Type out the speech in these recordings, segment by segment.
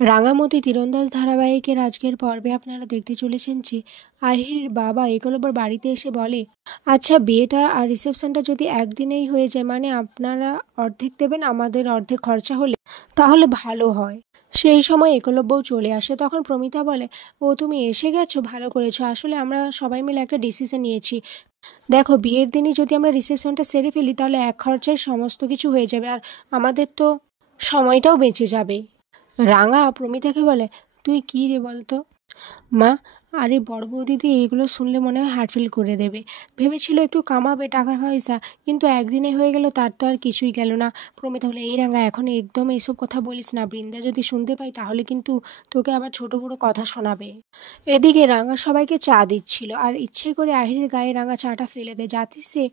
রাঙামতি তীরন্দাজ ধারাবাহিকের আজকের পর্বে আপনারা দেখতে চলেছেন যে আহিরির বাবা একলব্যর বাড়িতে এসে বলে, আচ্ছা বিয়েটা আর রিসেপশনটা যদি একদিনেই হয়ে যায়, মানে আপনারা অর্ধেক দেবেন, আমাদের অর্ধেক খরচা হলে তাহলে ভালো হয়। সেই সময় একলব্যও চলে আসে। তখন প্রমিতা বলে, ও তুমি এসে গেছো, ভালো করেছো। আসলে আমরা সবাই মিলে একটা ডিসিশন নিয়েছি। দেখো, বিয়ের দিনই যদি আমরা রিসেপশনটা সেরে ফেলি তাহলে এক খরচায় সমস্ত কিছু হয়ে যাবে, আর আমাদের তো সময়টাও বেঁচে যাবে। রাঙা প্রমিতাকে বলে, তুই কী রে বলতো? মা, আরে বড় বৌদিদি এগুলো শুনলে মনে হয় হার্টফেল করে দেবে। ভেবেছিল একটু কামাবে টাকার পয়সা, কিন্তু একদিনে হয়ে গেল, তার তো আর কিছুই গেল না। প্রমিতা বলে, এই রাঙা এখন একদম এইসব কথা বলিস না, বৃন্দা যদি শুনতে পাই তাহলে কিন্তু তোকে আবার ছোট বড় কথা শোনাবে। এদিকে রাঙা সবাইকে চা দিচ্ছিল, আর ইচ্ছে করে আহিরের গায়ে রাঙা চাটা ফেলে দেয় যাতে সে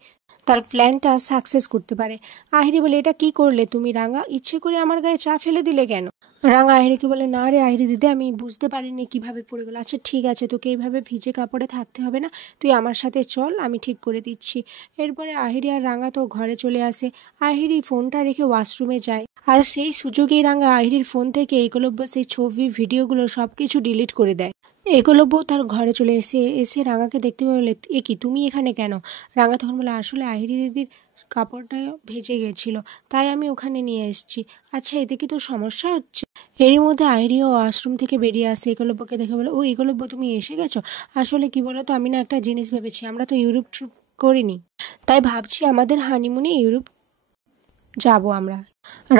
তার প্ল্যানটা সাকসেস করতে পারে। আহিরি বলে, এটা কি করলে তুমি রাঙা? ইচ্ছে করে আমার গায়ে চা ফেলে দিলে কেন? রাঙা আহিরিকে বলে, না রে আহিরি দিদি, আমি বুঝতে পারিনি কিভাবে পড়ে গেলো। আচ্ছা ঠিক আছে, তোকে এইভাবে ভিজে কাপড়ে থাকতে হবে না, তুই আমার সাথে চল, আমি ঠিক করে দিচ্ছি। এরপরে আহিরি আর রাঙা তো ঘরে চলে আসে। আহিরি ফোনটা রেখে ওয়াশরুমে যায়, আর সেই সুযোগেই রাঙা আহিরির ফোন থেকে একলব্য সেই ছবি ভিডিওগুলো সব কিছু ডিলিট করে দেয়। একলব্য তার ঘরে চলে এসে রাঙাকে দেখতে বলে, এ কি, তুমি এখানে কেন? রাঙা তখন বলে, আসলে আহিরি দিদির কাপড়টা ভেজে গেছিলো, তাই আমি ওখানে নিয়ে এসেছি। আচ্ছা, এতে কি তোর সমস্যা হচ্ছে? এরই মধ্যে আহিরিও ওয়াশরুম থেকে বেরিয়ে আসে। একলব্যকে দেখে বলে, ও একলব্য, তুমি এসে গেছো। আসলে কি বলো তো, আমি না একটা জিনিস ভেবেছি, আমরা তো ইউরোপ ট্রিপ করিনি, তাই ভাবছি আমাদের হানিমুনে ইউরোপ যাব আমরা।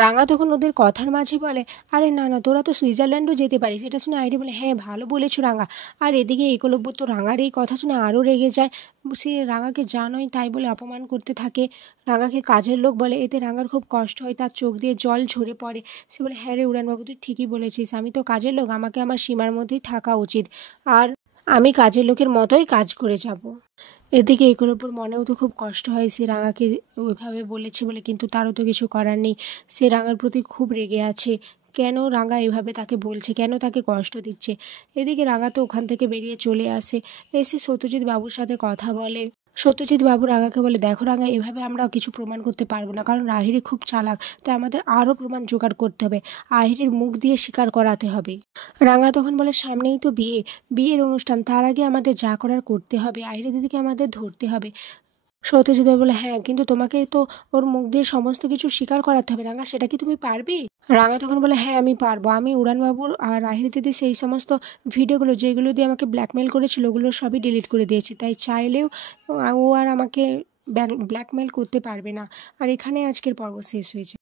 রাঙা তখন ওদের কথার মাঝে বলে, আরে না না, তোরা তো সুইজারল্যান্ডও যেতে পারিস। এটা শুনে আইডি বলে, হ্যাঁ ভালো বলেছো রাঙা। আর এদিকে একলব্য তো রাঙার এই কথা শুনে আরও রেগে যায়। সে রাঙাকে যা নয় তাই বলে অপমান করতে থাকে। রাঙাকে কাজের লোক বলে, এতে রাঙার খুব কষ্ট হয়, তার চোখ দিয়ে জল ঝরে পড়ে। সে বলে, হ্যাঁ রে উড়ানবাবু, তুই ঠিকই বলেছিস, আমি তো কাজের লোক, আমাকে আমার সীমার মধ্যেই থাকা উচিত, আর আমি কাজের লোকের মতোই কাজ করে যাব। এদিকে একলব্যর মনেও তো খুব কষ্ট হয়, সে রাঙাকে ওইভাবে বলেছে বলে, কিন্তু তারও তো কিছু করার নেই। সে রাঙার প্রতি খুব রেগে আছে, কেন রাঙা এভাবে তাকে বলছে, কেন তাকে কষ্ট দিচ্ছে। এদিকে রাঙা তো ওখান থেকে বেরিয়ে চলে আসে, এসে সত্যজিৎ বাবুর সাথে কথা বলে। সত্যজিৎ বাবু রাঙাকে বলে, দেখো রাঙা, এভাবে আমরা কিছু প্রমাণ করতে পারবো না, কারণ আহিরি খুব চালাক, তাই আমাদের আরও প্রমাণ জোগাড় করতে হবে, আহিরির মুখ দিয়ে স্বীকার করাতে হবে। রাঙা তখন বলে, সামনেই তো বিয়ের অনুষ্ঠান, তার আগে আমাদের যা করার করতে হবে, আহিরি দিদিকে আমাদের ধরতে হবে। সত্যজিৎ বাবু বলে, হ্যাঁ কিন্তু তোমাকে তো ওর মুখ দিয়ে সমস্ত কিছু স্বীকার করাতে হবে রাঙা, সেটা কি তুমি পারবে? রাঙা তখন বলে, হ্যাঁ আমি পারবো, আমি উড়ানবাবুর আর আহিরি দিদি সেই সমস্ত ভিডিওগুলো যেগুলো দিয়ে আমাকে ব্ল্যাকমেল করেছিল ওগুলো সবই ডিলিট করে দিয়েছি, তাই চাইলেও ও আর আমাকে ব্ল্যাকমেল করতে পারবে না। আর এখানে আজকের পর্ব শেষ হয়েছে।